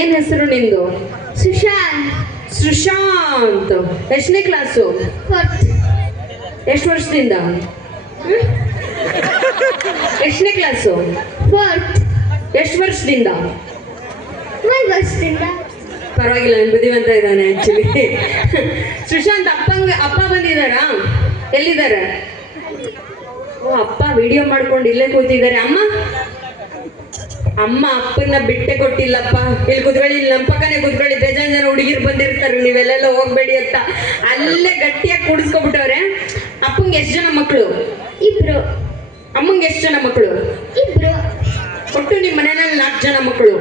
ಏನ್ ಹೆಸರು ನಿಂದು? ಸುಶಾಂತ್. ಸುಶಾಂತ್. ಎಷ್ಟನೇ ಕ್ಲಾಸು? ಫೋರ್ತ್. ಎಷ್ಟು ವರ್ಷದಿಂದ? ಎಷ್ಟನೇ ಕ್ಲಾಸು? ಫೋರ್ತ್. ಎಷ್ಟು ವರ್ಷದಿಂದ? 1 ವರ್ಷದಿಂದ. ಪರವಾಗಿಲ್ಲ, ನನ್ ಬುದ್ಧಿವಂತ ಇದ್ದಾನೆ ಆಕ್ಚುಲಿ. ಸುಶಾಂತ್, ಅಪ್ಪ ಬಂದಿದ್ದಾರಾ? ಎಲ್ಲಿದ್ದಾರೆ? ಓ, ಅಪ್ಪ ವಿಡಿಯೋ ಮಾಡ್ಕೊಂಡು ಇಲ್ಲೇ ಕೂತಿದ್ದಾರೆ. ಅಮ್ಮ ಅಪ್ಪನ ಬಿಟ್ಟೆ ಕೊಟ್ಟಿಲ್ಲಪ್ಪ. ಇಲ್ಲಿ ಕುತ್ಕೊಳ್ಳಿ, ಇಲ್ಲಿ ನಮ್ಮ ಪಕ್ಕನೆ ಕುತ್ಕೊಳ್ಳಿ. ಬೇಜಾನ್ ಜನ ಹುಡುಗಿರು ಬಂದಿರ್ತಾರೆ, ನೀವೆಲ್ಲೆಲ್ಲ ಹೋಗ್ಬೇಡಿ ಅಂತ ಅಲ್ಲೇ ಗಟ್ಟಿಯಾಗಿ ಕೂಡಿಸ್ಕೊಬಿಟ್ಟವ್ರೆ. ಅಪ್ಪಂಗೆ ಎಷ್ಟು ಜನ ಮಕ್ಕಳು? 2. ಅಮ್ಮಂಗೆ ಎಷ್ಟು ಜನ ಮಕ್ಕಳು? 2. ಒಟ್ಟು ನಿಮ್ಮ ಮನೆಯಲ್ಲಿ 4 ಜನ ಮಕ್ಕಳು?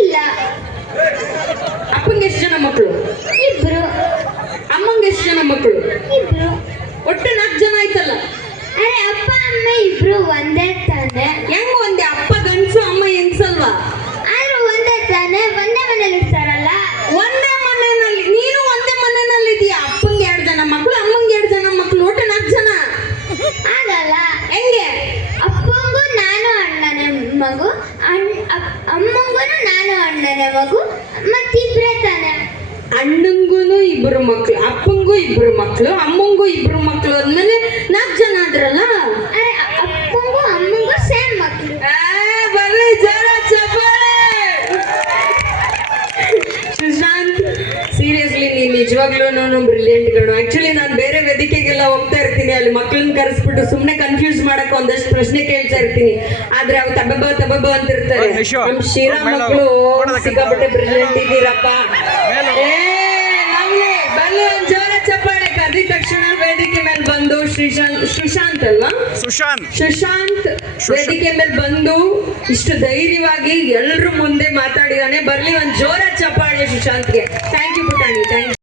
ಇಲ್ಲ. ಅಪ್ಪಂಗೆ ಎಷ್ಟು ಜನ ಮಕ್ಕಳು? 2. ಅಮ್ಮಂಗೆ ಎಷ್ಟು ಜನ ಮಕ್ಕಳು? 2. ಒಟ್ಟು 4 ಜನ ಆಯ್ತಲ್ಲ. ಅರೆ, ಅಪ್ಪ ಅಮ್ಮ 2 ಒಂದೇ ತಾನೆ. ಹೆಂಗ ಒಂದೇ? ಅಪ್ಪ ಗಂಡಸು, ಅಮ್ಮ ಹೆಂಗಸಲ್ವಾ? ಆದ್ರೂ ಒಂದೇ ತಾನೆ, ಒಂದೇ ಮನೇಲಿ ಇರ್ತಾರಲ್ಲ. ಒಂದೇ ಮನೆಯಲ್ಲಿ? ನೀನು ಒಂದೇ ಮನೆಯಲ್ಲಿ ಇದೀಯಾ? ಅಪ್ಪಂಗೆ 2 ಜನ ಮಕ್ಕಳು, ಅಮ್ಮಂಗೆ 2 ಜನ ಮಕ್ಕಳು, ಒಟ್ಟು 4 ಜನ. ಆಗಲ್ಲ. ಹೆಂಗೆ? ಅಪ್ಪಂಗೂ ನಾನು ಅಣ್ಣನ ಮಗು, ಅಮ್ಮಂಗೂ ನಾನು ಅಣ್ಣನ ಮಗು, ಮತ್ತಿಬ್ರೇ ತಾನೆ. ಅಣ್ಣಂಗೂನು 2 ಮಕ್ಕಳು, ಅಪ್ಪಂಗೂ 2 ಮಕ್ಕಳು, ಅಮ್ಮಂಗೂ 2 ಮಕ್ಕಳು ಅಂದ್ಮೇಲೆ 4 ಜನ ಆದ್ರಲ್ಲ. ಅರೆ, ಅಪ್ಪಂಗೂ ಅಮ್ಮಂಗೂ ಸೇಮ್ ಮಕ್ಕಳು. ಬರ್ಲಿ ಜನ ಚಪ್ಪಾಳೆ. ಸುಶಾಂತ್, ಸೀರಿಯಸ್ಲಿ ನೀನ್ ನಿಜವಾಗ್ಲೂ ಬ್ರಿಲಿಯಂಟ್ ಗಣು. ಆಕ್ಚುಲಿ ನಾನು ಬೇರೆ ವೇದಿಕೆಗೆಲ್ಲ ಹೋಗ್ತಾ ಇರ್ತೀನಿ, ಅಲ್ಲಿ ಮಕ್ಕಳನ್ನ ಕರೆಸ್ಬಿಟ್ಟು ಸುಮ್ನೆ ಕನ್ಫ್ಯೂಸ್ ಮಾಡಕ್ ಒಂದಷ್ಟು ಪ್ರಶ್ನೆ ಕೇಳ್ತಾ ಇರ್ತೀನಿ. ಆದ್ರೆ ಅವು ತಬಬ ಅಂತ ಇರ್ತಾರೆ. ನಮ್ ಶ್ರೀರಾಮ್ ಮಕ್ಕಳು ಸಿಕ್ಕಾಪಟ್ಟೆ ಬ್ರಿಲಿಯಂಟ್ ಇದ್ದೀರಪ್ಪ. ಬರ್ಲಿ ಒಂದ್ ಜೋರ ಚಪ್ಪಾಳೆ. ಕರೆದ ತಕ್ಷಣ ವೇದಿಕೆ ಮೇಲೆ ಬಂದು ಸುಶಾಂತ್ ಅಲ್ವಾ? ಸುಶಾಂತ್ ವೇದಿಕೆ ಮೇಲೆ ಬಂದು ಇಷ್ಟು ಧೈರ್ಯವಾಗಿ ಎಲ್ರ ಮುಂದೆ ಮಾತಾಡಿದಾನೆ. ಬರ್ಲಿ ಒಂದ್ ಜೋರ ಚಪ್ಪಾಳೆ ಸುಶಾಂತ್ಗೆ. ಥ್ಯಾಂಕ್ ಯು ಪುಟಾಣಿ, ಥ್ಯಾಂಕ್ ಯು.